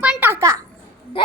欢大哥。